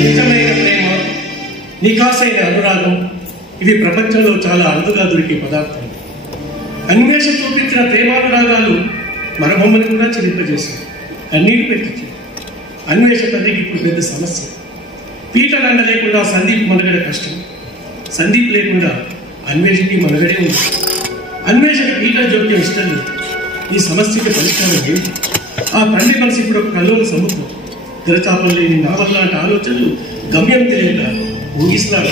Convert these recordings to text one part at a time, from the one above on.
నిజమైన ప్రేమ, నికాసైన అనురాగం ఇవి ప్రపంచంలో చాలా అరుదుగా దొరికే పదార్థాలు. అన్వేష చూపించిన ప్రేమానురాగాలు మరబొమ్మను కూడా చిలింపజేశాయి, కన్నీటి పెట్టించాయి. అన్వేష తండ్రికి ఇప్పుడు పెద్ద సమస్య. పీటలండ లేకుండా సందీప్ మనగడ కష్టం, సందీప్ లేకుండా అన్వేషకి మనగడే ఉంది. అన్వేషకి పీటల జోక్యం ఇష్టం లేదు. ఈ సమస్యకి పరిష్కారం ఏంటి? ఆ తండ్రి మనసు ఇప్పుడు ఒక కల్లోల సముద్రం. తెరచాపలు లేని నావల్ లాంటి ఆలోచనలు గమ్యం తెలియక ఊగిస్తున్నాడు.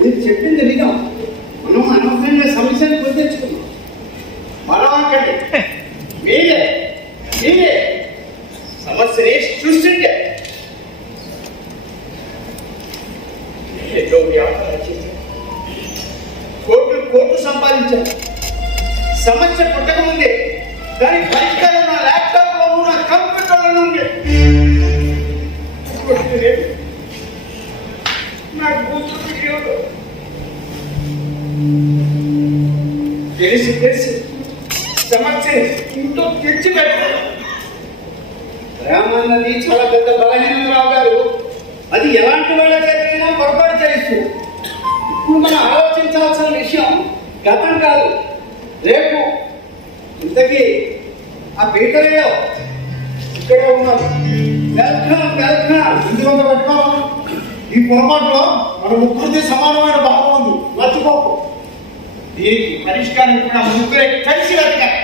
మీరు చెప్పింది నిజం. మనం అనవసరంగా సమస్యను గుర్తించుకున్నాం. మనవాకండి మీరే మీరే సమస్యని సృష్టించారు. ఎన్నో వ్యాపారాలు చేశారు, కోట్లు సంపాదించారు. సమస్య పుట్టకముందే దాని పరిష్కారం నా ల్యాప్టాప్లోనూ నా కంప్యూటర్లోనూ ఉండే. నా కూతురు తెలిసి సమస్య ఇంట్లో తెచ్చి పెట్టారు. ప్రేమ అన్నది చాలా పెద్ద బలహీనం రావు గారు. అది ఎలాంటి వాళ్ళ చేతైనా పొరపాటు చేయిస్తుంది. ఇప్పుడు మనం ఆలోచించాల్సిన విషయం గతం కాదు, రేపు. ఇంతకీ ఆ పీటరేయో ఇక్కడే ఉన్నారు. ఎందుకంత పెట్టుకోవాలి. ఈ పొరపాటులో మన ముగ్గురిది సమానమైన భావం ఉంది, మర్చిపోకు. దీనికి పరిష్కారం కూడా ముగ్గురే కలిసి వెతకాలి.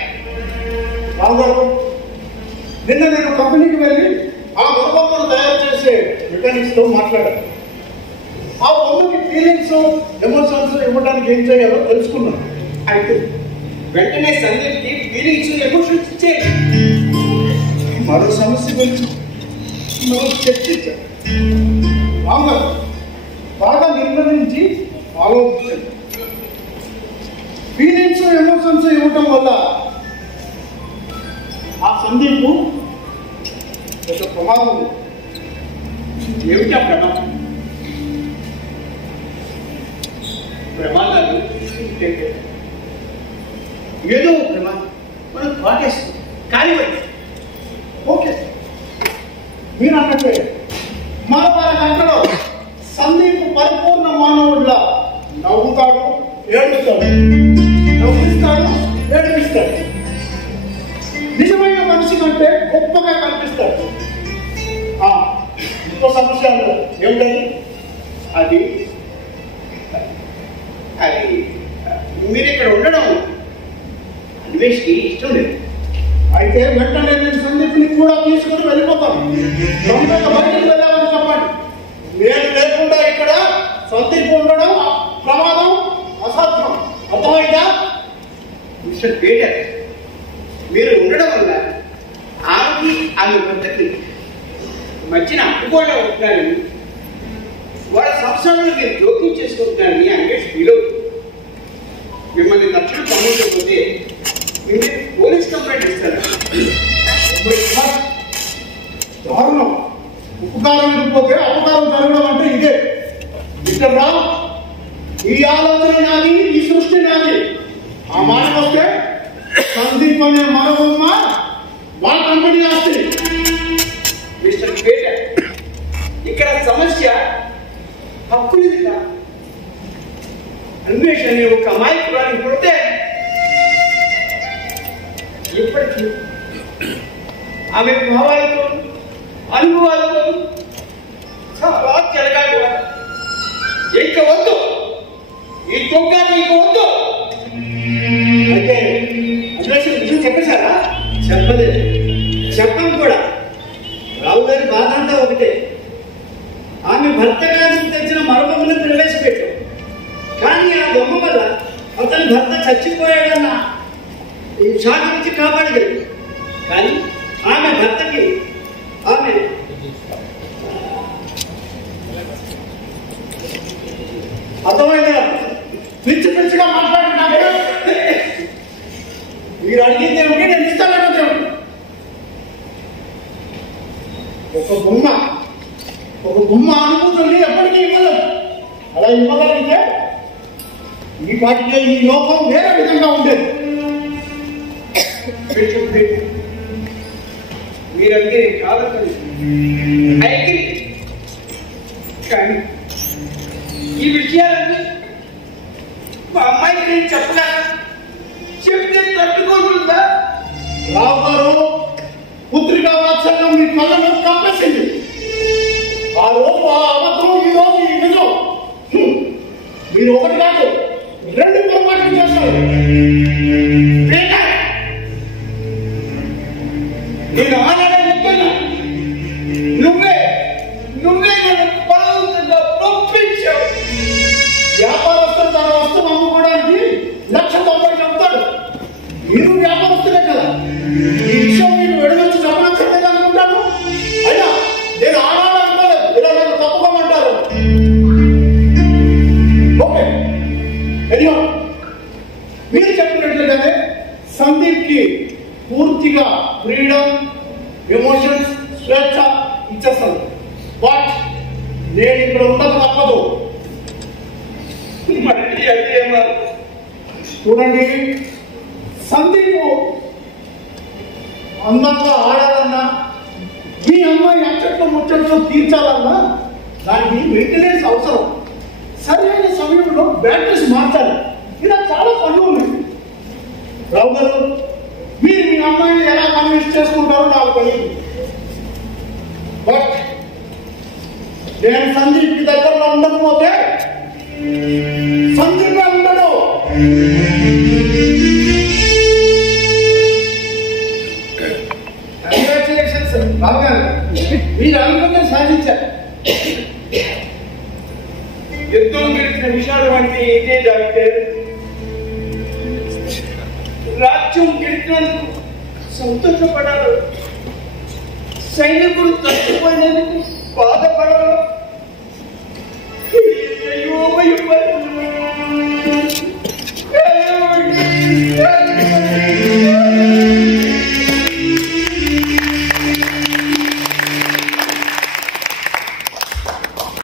రావు గారు, నిన్న నేను కంపెనీకి వెళ్ళి ఆ బొమ్మను తయారు చేసే మెకానిక్స్ తో మాట్లాడాను. ఆ బొమ్మకి ఫీలింగ్స్, ఎమోషన్స్ ఇవ్వడానికి ఏం చేయాలో తెలుసుకున్నాను. అయితే వెంటనే సందీప్కి ఫీలింగ్స్, ఎమోషన్స్ ఇచ్చేది. మరో సమస్య గురించి మనం చర్చించాం. రావు గారు బాగా నిర్ణయించి ఆలోచించండి. ఫీలింగ్స్, ఎమోషన్స్ ఇవ్వటం వల్ల ఆ సందీప్ ఒక ప్రమాదం ఉంది. ఏమిటా ప్రమాదం? ప్రమాదాలు ఏదో ప్రమాదం మనం కాటేస్తాం. కానీ ఓకే, మీరు అన్నట్టే మరొక గంటలో సందీప్ పరిపూర్ణ మానవుడిలా నవ్వుతాడు, ఏడుస్తాడు, నవ్విస్తాడు, ఏడిపిస్తాడు. నిజమైన మనిషి కంటే గొప్పగా కనిపిస్తాడు. ఇంకో సమస్య ఏమిటది? అది మీరు ఇక్కడ ఉండడం అన్వేష్కి ఇష్టం లేదు. అయితే వెంటనే నేను సందీప్ని కూడా తీసుకుని వెళ్ళిపోతాను. బయటకు వెళ్ళామని చెప్పండి. నేను లేకుండా ఇక్కడ సందీప్ ఉండడం ప్రమాదం, అసాధ్యం. అర్థమైందా? మిస్టర్ పీటర్, మీరు ఉండడం వల్ల ఆమె భర్తకి మధ్యన అడ్డుకోవడం అవుతున్నారని, వాళ్ళ సంవత్సరాలు మీరు జోక్యం చేసుకుంటున్నారని అన్వేష్ ఫీల్ అవుతుంది. మిమ్మల్ని తక్షణం పంపించకపోతే మీరు పోలీస్ కంప్లైంట్ ఇస్తారు. దారుణం. ఉపకారం ఇకపోతే అపకారం జరగడం అంటే ఇదే. ఇక్కడ రా, ఈ ఆలోచన నాది, ఈ సృష్టి నాది. ఆ మాట వస్తే సందీప్ అనే మరొమ్మ వాళ్ళ కంపెనీ ఆస్తి. మిస్టర్ పీటర్, ఇక్కడ సమస్య హక్కునిది కాదు. అన్వేష్ అనే ఒక అమాయకురాన్ని పుడితే ఇప్పటికీ ఆమె భావాలతో, అనుభవాలతో చాలా చెరగాడు. ఇంక వద్దు, ఈ తొంగాన్ని ఇంక వద్దు. అయితే అన్వేషణ విషయం చెప్పేశారా? చెప్పలేదు, చెప్పం కూడా. రావు గారి బాధ అంతా ఒకటే. ఆమె భర్త గారికి తెచ్చిన మరొకమును ప్రవేశపెట్టాం. కానీ ఆ బొమ్మ వల్ల అతని భర్త చచ్చిపోయాడన్న ఈ షాక్ నుంచి కాపాడగలిగింది. కానీ ఆమె భర్తకి ఆమె అర్థమైందా? పిచ్చి పిచ్చిగా మాట్లాడుతున్నాడు. మీరు అడిగింది ఏమిటి, నేను ఇస్తానన్నది ఏమిటి? ఒక బొమ్మ అనుభూతుల్ని ఎప్పటికీ ఇవ్వలేదు. అలా ఇవ్వగలిగితే ఈ పాటికే ఈ లోకం వేరే విధంగా ఉండేది. మీరంటే కాదు అయితే, కానీ ఈ విషయాలన్నీ మా అమ్మాయికి నేను చెప్పలేను. చెప్తే తట్టుకుంటుందా? రావు గారు, పుత్రికా వాత్సల్యం మీ కళ్ళను కప్పేసింది. ఆ రోజు ఆ అబద్ధం, ఈ రోజు ఈ నిజం. మీరు ఒకటి కాదు, రెండు పొరపాట్లు చేస్తారు. నేను ఆనాడే చెప్తున్నా, నువ్వే నన్ను బలవంతంగా ఒప్పించావు. వ్యాపారస్తులు తన వస్తువు అమ్ముకోవడానికి 1,90,000 చెప్తాడు. మీరు వ్యాపారస్తులే కదా, ఈ విషయం మీరు వెడవచ్చి చెప్పనక్కర్లేదు అనుకుంటాను. అయినా నేను ఆనాడు అనుకోలేదు, ఇలా నన్ను తప్పుకోమంటారు. ఓకే, ఎనివా మీరు చెప్పినట్లుగానే సందీప్ కి పూర్తిగా ఫ్రీడమ్, ఎమోషన్స్, స్వేచ్ఛ ఇచ్చేస్తాను. బట్ నేను ఇక్కడ ఉండక తప్పదు. మరి అదేమా? చూడండి, సందీప్ అందంగా ఆడాలన్నా, మీ అమ్మాయి అచ్చట్లు ముచ్చట్లు తీర్చాలన్నా దానికి మెయింటెనెన్స్ అవసరం. సరైన సమయంలో బ్యాటరీస్ మార్చాలి. ఇలా చాలా పనులు ఉన్నాయి. రావు గారు, మీరు మీ అమ్మాయిని ఎలా కన్విన్స్ చేసుకుంటారో నాకు తెలియదు. బట్ నేను సందీప్ దగ్గరలో ఉండకపోతే సందీప్ ఉండడు. కంగ్రాచులేషన్స్ రావు గారు, మీరు అనుకున్న సాధించారు. యుద్ధం గెలిచిన విషయాలు అంటే ఇదే డాక్టర్. రాజ్యం గెలిచినందుకు సంతోషపడాలి, సైనికులు తప్పిపోయినందుకు బాధపడాలి.